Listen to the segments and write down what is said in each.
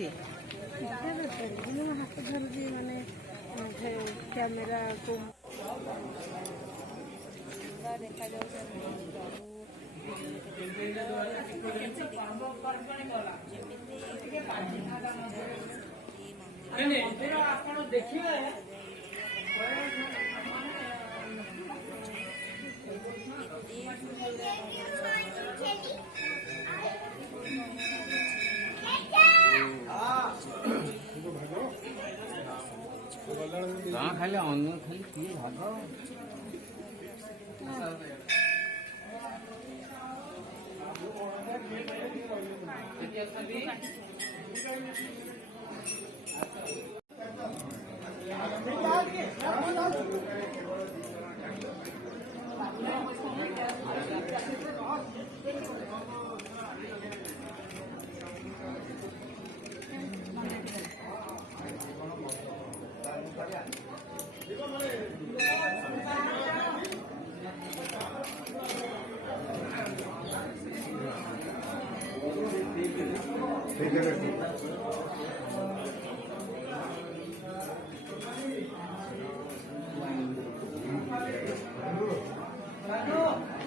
ଅଛି? ହାତ ଧରୁଛି ମାନେ କ୍ୟାମେରାକୁ ଦେଖାଯାଉଛନ୍ତି खाली अन्न खाली किए भाग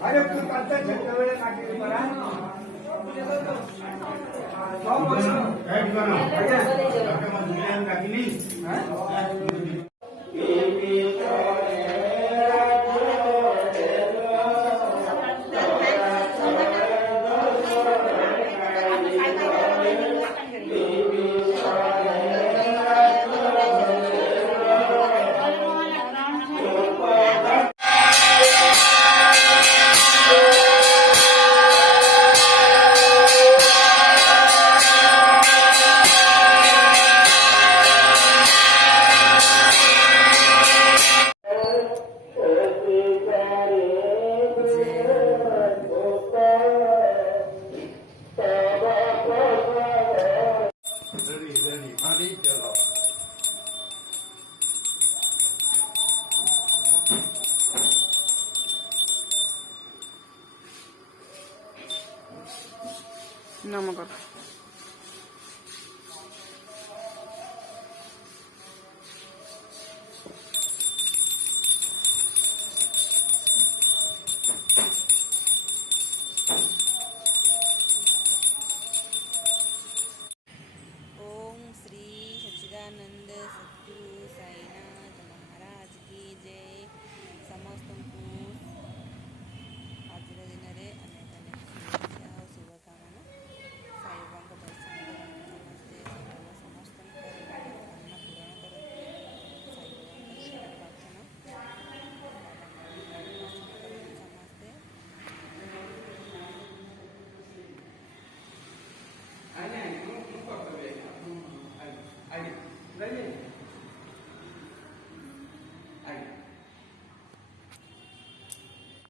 अरे तू काढता झटका वेळे काढली मला नमक ओम श्री सच्चिदानंद सद्गुरु साईनाथ महाराज की जय। समस्त आज दिन में अनेक अनेक शुभेच्छा और शुभकामना। साईबाबा दर्शन समस्ते समस्त मनोकामना पूर्ण करते। साईबाबा प्रार्थना समस्ते